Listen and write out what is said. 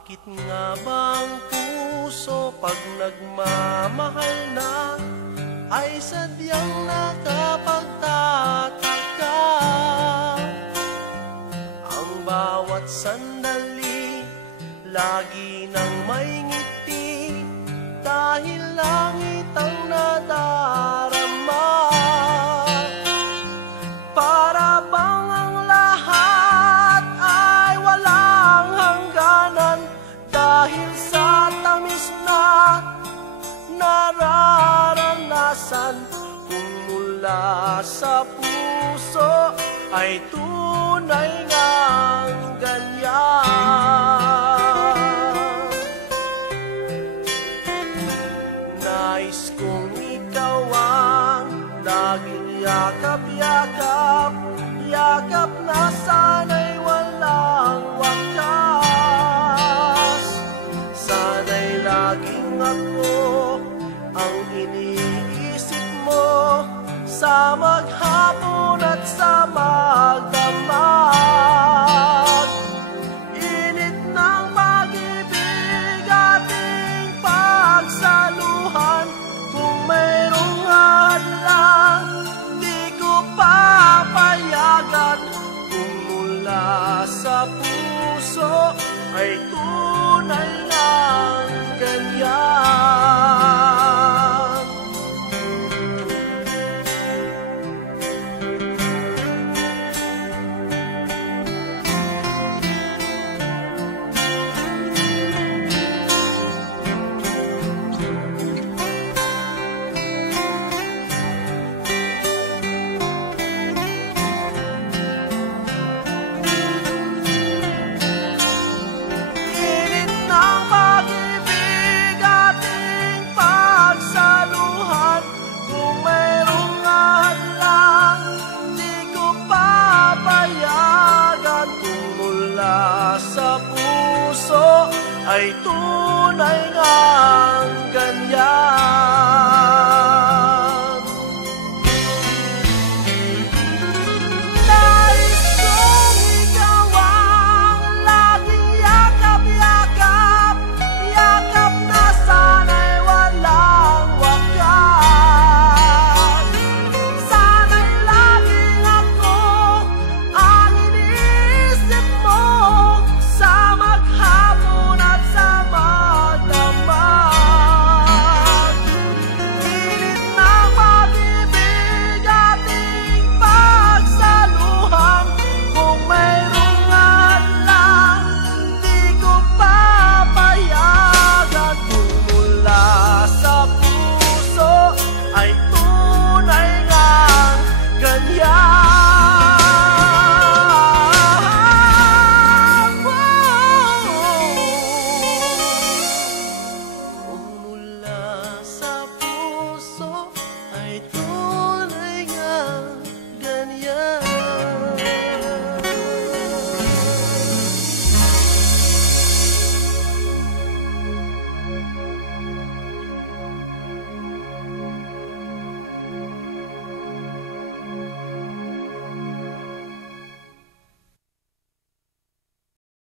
Bakit nga bang puso pag nagmamahal na ay sadyang nakapagtataka? Ang bawat sandali lagi nang may ngiti dahil langit ang nadarama. Para bang ang lahat ay walang hangganan dahil sa tamis na nararanasan. Kung mula sa puso ay tunay ngang ganyan. Nais kong ikaw ang laging yakap-yakap, yakap na sana'y walang wakas. Sana'y laging ako ang iniisip mo sa maghapon at sa magdamag. Init ng pag-ibig ating pagsaluhan, kung mayroong hadlang di ko papayagan. Kung mula sa puso ay tunay ngang ganyan. Sa puso ay tunay nga